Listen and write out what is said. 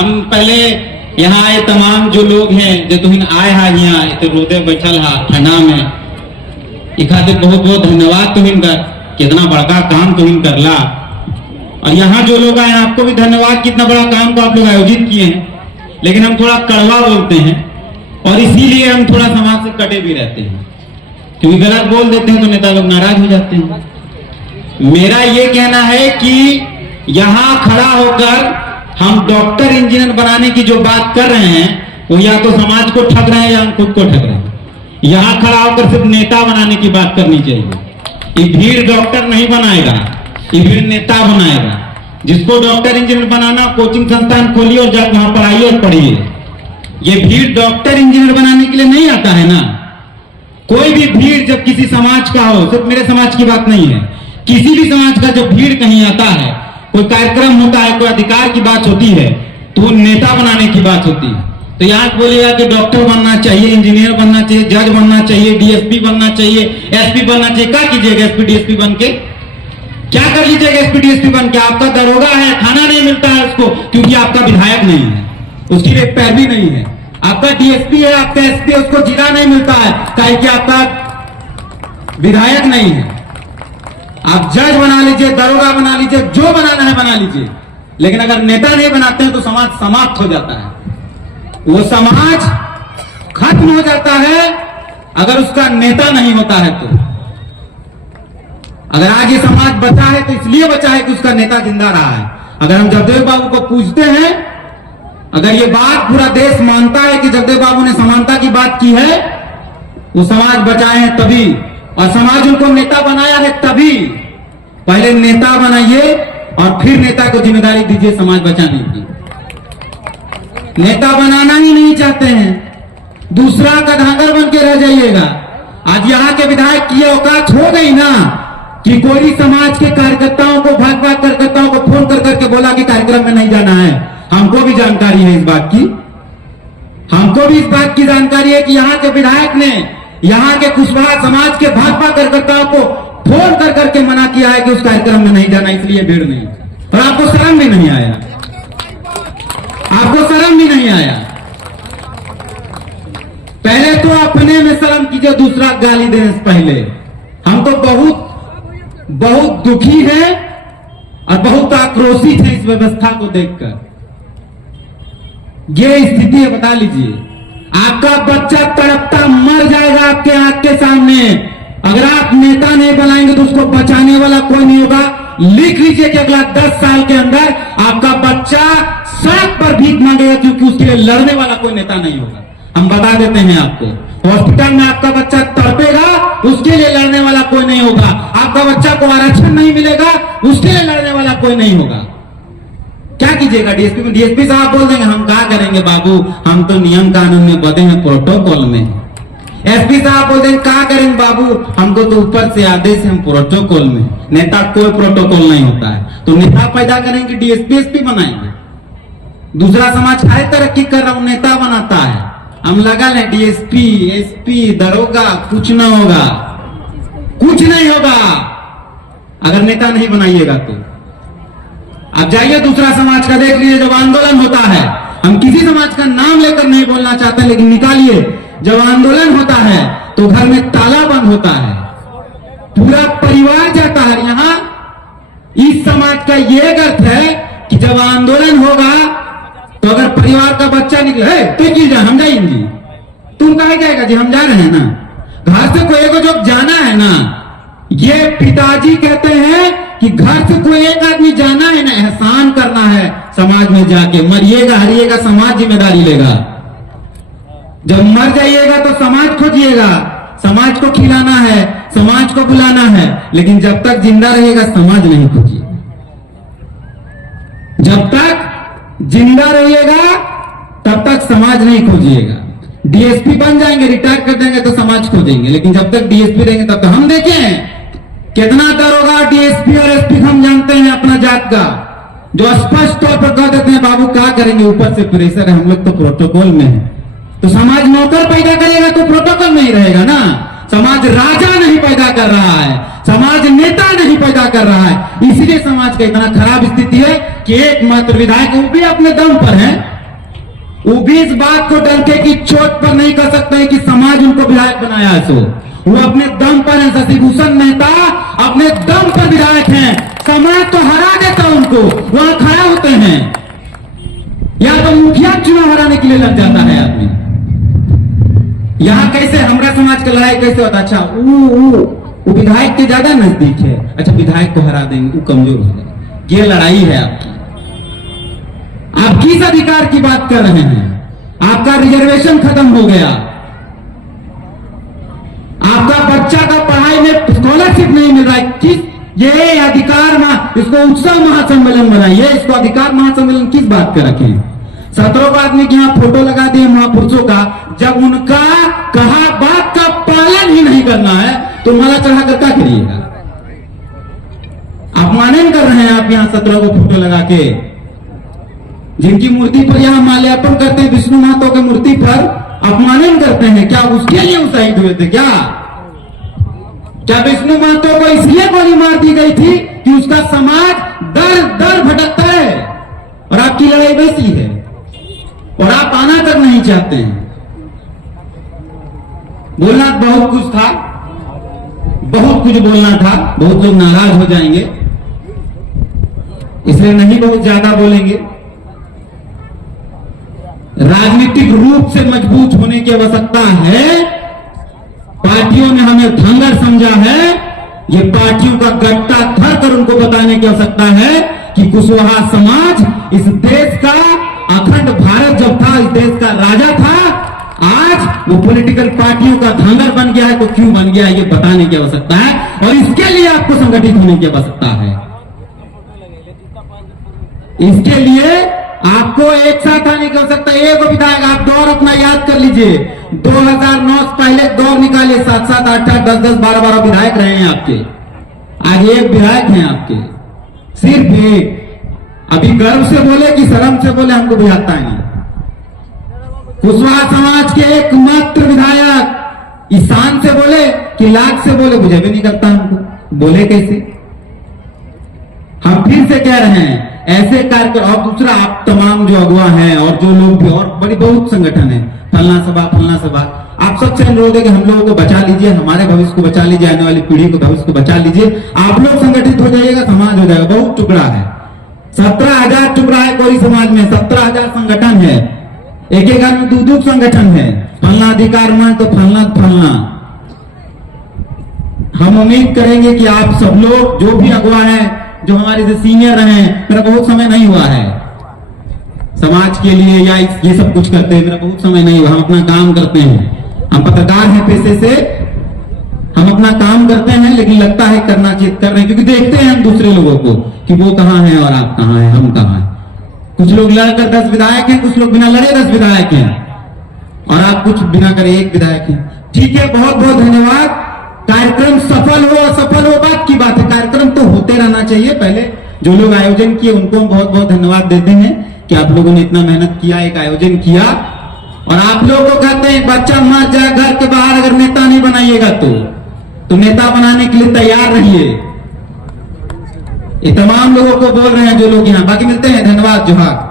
हम पहले यहाँ आए तमाम जो लोग हैं जो तुम आए हा यहाँ तो रोदे बैठल हा ठंडा में ई खातिर बहुत बहुत धन्यवाद तुम कर कितना बड़का काम तुम करला। और यहाँ जो लोग आए आपको भी धन्यवाद, कितना बड़ा काम को आप लोग आयोजित किए हैं। लेकिन हम थोड़ा कड़वा बोलते हैं और इसीलिए हम थोड़ा समाज से कटे भी रहते हैं, क्योंकि गलत बोल देते हैं तो नेता लोग नाराज हो जाते हैं। मेरा ये कहना है कि यहाँ खड़ा होकर हम डॉक्टर इंजीनियर बनाने की जो बात कर रहे हैं वो या तो समाज को ठग रहे हैं या हम खुद को ठग रहे हैं। यहाँ खड़ा होकर सिर्फ नेता बनाने की बात करनी चाहिए। ये भीड़ डॉक्टर नहीं बनाएगा, ये भीड़ नेता बनाएगा। जिसको डॉक्टर इंजीनियर बनाना कोचिंग संस्थान खोलिए और जाकर वहां पढ़ाइए और पढ़िए। ये भीड़ डॉक्टर इंजीनियर बनाने के लिए नहीं आता है ना। कोई भी भीड़ जब किसी समाज का हो, सिर्फ मेरे समाज की बात नहीं है, किसी भी समाज का जब भीड़ कहीं आता है, कोई कार्यक्रम होता है, कोई अधिकार की बात होती है, तो वो नेता बनाने की बात होती है। तो यहाँ बोलेगा कि डॉक्टर बनना चाहिए, इंजीनियर बनना चाहिए, जज बनना चाहिए, डीएसपी बनना चाहिए, एसपी बनना चाहिए। क्या कीजिएगा एसपी डीएसपी बन के? क्या कर लीजिएगा एसपी डीएसपी बन के? आपका दरोगा है, खाना नहीं मिलता है उसको, क्योंकि आपका विधायक नहीं है, उसकी एक पैरवी नहीं है। आपका डीएसपी है, आपका एसपी है, उसको जिला नहीं मिलता है, काहे कि आपका विधायक नहीं है। आप जज बना लीजिए, दरोगा बना लीजिए, जो बनाना है बना लीजिए, लेकिन अगर नेता नहीं बनाते हैं तो समाज समाप्त हो जाता है। वो समाज खत्म हो जाता है अगर उसका नेता नहीं होता है। तो अगर आज ये समाज बचा है तो इसलिए बचा है कि उसका नेता जिंदा रहा है। अगर हम जगदेव बाबू को पूछते हैं, अगर ये बात पूरा देश मानता है कि जगदेव बाबू ने समानता की बात की है, वो समाज बचाए हैं तभी, और समाज उनको नेता बनाया है तभी। पहले नेता बनाइए और फिर नेता को जिम्मेदारी दीजिए समाज बचाने की। नेता बनाना ही नहीं चाहते हैं, दूसरा का धांगर बन के रह जाइएगा। आज यहाँ के विधायक की औकात हो गई ना कि कोई समाज के कार्यकर्ताओं को भाग कार्यकर्ताओं को फोन कर करके बोला कि कार्यक्रम में नहीं जाना है। हमको भी जानकारी है इस बात की, हमको भी इस बात की जानकारी है कि यहाँ के विधायक ने यहाँ के कुशवाहा समाज के भाजपा कार्यकर्ताओं को फोन कर करके मना किया है कि उस कार्यक्रम में नहीं जाना, इसलिए भीड़ नहीं। और आपको शर्म भी नहीं आया, आपको शर्म भी नहीं आया। पहले तो अपने में शर्म कीजिए, दूसरा गाली देने से पहले। हम तो बहुत दुखी है और बहुत आक्रोशित है इस व्यवस्था को देखकर। ये स्थिति है, बता लीजिए, आपका बच्चा तड़पता मर जाएगा आपके आंख के सामने। अगर आप नेता नहीं बनाएंगे तो उसको बचाने वाला कोई नहीं होगा। लिख लीजिए कि अगला 10 साल के अंदर आपका बच्चा सड़क पर भीख मांगेगा, क्योंकि उसके लिए लड़ने वाला कोई नेता नहीं होगा। हम बता देते हैं आपको, हॉस्पिटल में आपका बच्चा तड़पेगा, उसके लिए लड़ने वाला कोई नहीं होगा। आपका बच्चा को आरक्षण नहीं मिलेगा, उसके लिए लड़ने वाला कोई नहीं होगा। क्या कीजिएगा? डीएसपी में डीएसपी साहब बोल देंगे हम क्या करेंगे बाबू, हम तो नियम कानून में बंधे हैं, प्रोटोकॉल में। एसपी साहब बोल देंगे क्या करेंगे बाबू, हमको तो ऊपर से आदेश है, हम प्रोटोकॉल में। नेता कोई प्रोटोकॉल नहीं होता है। तो नेता पैदा करेंगे, डीएसपी एसपी बनाएंगे। दूसरा समाज काय तरक्की कर रहा हूं, नेता बनाता है। हम लगा ले डीएसपी एसपी दरोगा, कुछ ना होगा, कुछ नहीं होगा अगर नेता नहीं बनाइएगा तो। अब जाइए दूसरा समाज का देख लीजिए, जब आंदोलन होता है, हम किसी समाज का नाम लेकर नहीं बोलना चाहते, लेकिन निकालिए, जब आंदोलन होता है तो घर में ताला बंद होता है, पूरा परिवार जाता है। यहाँ इस समाज का ये अर्थ है कि जब आंदोलन होगा तो अगर परिवार का बच्चा निकले, तो की जा हम जाएंगे, तुम कहा जाएगा जी हम जा रहे हैं ना। घर से कोई को जब जाना है ना, ये पिताजी कहते हैं कि घर से कोई एक आदमी जाना है ना, एहसान करना है समाज में जाके। मरिएगा हरिएगा समाज जिम्मेदारी लेगा। जब मर जाइएगा तो समाज खोजिएगा, समाज को खिलाना है, समाज को बुलाना है, लेकिन जब तक जिंदा रहिएगा समाज नहीं खोजिएगा। जब तक जिंदा रहिएगा तब तक समाज नहीं खोजिएगा। डीएसपी बन जाएंगे, रिटायर कर देंगे तो समाज खोजेंगे, लेकिन जब तक डीएसपी रहेंगे तब तक। हम देखें कितना दरोगा डीएसपी और एसपी हम जानते हैं अपना जात का, जो स्पष्ट तौर पर कह देते हैं बाबू क्या करेंगे, ऊपर से प्रेशर है, हम लोग तो प्रोटोकॉल में है। तो समाज नौकर पैदा करेगा तो प्रोटोकॉल में ही रहेगा ना। समाज राजा नहीं पैदा कर रहा है, समाज नेता नहीं पैदा कर रहा है। इसलिए समाज का इतना खराब स्थिति है कि एकमात्र विधायक, वो भी अपने दम पर है, वो भी इस बात को डंके की चोट पर नहीं कर सकते हैं कि समाज उनको विधायक बनाया है। सो वो अपने दम पर है। शशि भूषण मेहता अपने दम पर विधायक हैं। समाज तो हरा देता उनको, वहां खड़ा होते हैं, या तो मुखिया चुनाव हराने के लिए लग जाता है आदमी। यहां कैसे हमारा समाज का लड़ाई कैसे होता? अच्छा वो विधायक के ज्यादा नजदीक है, अच्छा विधायक को हरा देंगे, वो कमजोर हो जाएगा। ये लड़ाई है आपकी। आप किस अधिकार की बात कर रहे हैं? आपका रिजर्वेशन खत्म हो गया, आपका बच्चा का पढ़ाई में स्कॉलरशिप नहीं मिल रहा है। किस ये अधिकार इसको उत्सव महासम्मेलन बनाइए, इसको अधिकार महासम्मेलन किस बात का रखें? 17 आदमी के यहाँ फोटो लगा दिए महापुरुषों का, जब उनका कहा बात का पालन ही नहीं करना है तो माला चढ़ाकर क्या करिएगा? अपमानन कर रहे हैं आप यहाँ 17 को फोटो लगा के। जिनकी मूर्ति पर यहाँ माल्यार्पण करते हैं, विष्णु महतो की मूर्ति पर अपमानन करते हैं, क्या उसके लिए वो शहीद हुए थे? क्या विष्णु महतो को इसलिए गोली मार दी गई थी कि उसका समाज दर दर भटकता है? और आपकी लड़ाई वैसी है, और आप आना तक नहीं चाहते हैं। बोलना बहुत कुछ था, बहुत कुछ बोलना था, बहुत लोग नाराज हो जाएंगे, इसलिए नहीं बहुत ज्यादा बोलेंगे। राजनीतिक रूप से मजबूत होने की आवश्यकता है। पार्टियों ने हमें धंगर समझा है, ये पार्टियों का गट्टा धर कर उनको बताने की आवश्यकता है कि कुशवाहा समाज इस देश का, अखंड भारत जब था, इस देश का राजा था, आज वो पॉलिटिकल पार्टियों का धंगर बन गया है। तो क्यों बन गया है ये बताने की आवश्यकता है, और इसके लिए आपको संगठित होने की आवश्यकता है। इसके लिए आपको एक साथ आने की आवश्यकता है। एक विधायक, आप दौर अपना याद कर लीजिए, 2009 से पहले दौर निकालिए, 7-7, 8-8, 10-10, 12-12 विधायक रहे हैं आपके। आज एक विधायक हैं आपके, सिर्फ एक। अभी गर्व से बोले कि शर्म से बोले हमको बुझाता नहीं। कुशवाहा समाज के एकमात्र विधायक ईशान से बोले कि लाख से बोले, मुझे भी नहीं करता हमको, बोले कैसे? हम फिर से कह रहे हैं ऐसे कार्यक्रम। और दूसरा, आप तमाम जो अगुवा हैं और जो लोग भी, और बड़ी बहुत संगठन है, फलना सभा, आप सबसे अनुरोध है कि हम लोगों को बचा लीजिए, हमारे भविष्य को बचा लीजिए, आने वाली पीढ़ी को भविष्य को बचा लीजिए। आप लोग संगठित हो जाइएगा, समाज हो जाएगा। बहुत टुकड़ा है, 17,000 टुकड़ा है कोई समाज में, 17,000 संगठन है, एक एक में 2-2 संगठन है, फलना अधिकार मंच तो फलना। हम उम्मीद करेंगे कि आप सब लोग जो भी अगुवा है, जो हमारे से सीनियर रहे, मेरा बहुत समय नहीं हुआ है समाज के लिए या ये सब कुछ करते हैं, मेरा बहुत समय नहीं हुआ। हम अपना काम करते हैं, हम पत्रकार हैं पेशे से, हम अपना काम करते हैं, लेकिन लगता है करना चाहिए, कर रहे हैं, क्योंकि देखते हैं हम दूसरे लोगों को कि वो कहां है और आप कहां हैं, हम कहां हैं। कुछ लोग लड़कर 10 विधायक हैं, कुछ लोग बिना लड़े 10 विधायक हैं, और आप कुछ बिना करे 1 विधायक हैं। ठीक है, बहुत बहुत धन्यवाद। कार्यक्रम सफल हो असफल हो बात की बात है, कार्यक्रम तो होते रहना चाहिए। पहले जो लोग आयोजन किए उनको हम बहुत बहुत धन्यवाद देते हैं कि आप लोगों ने इतना मेहनत किया, एक आयोजन किया। और आप लोगों को कहते हैं बच्चा मर जाए घर के बाहर, अगर नेता नहीं बनाइएगा तो नेता बनाने के लिए तैयार रहिए। ये तमाम लोगों को बोल रहे हैं जो लोग यहाँ। बाकी मिलते हैं, धन्यवाद, जोहार।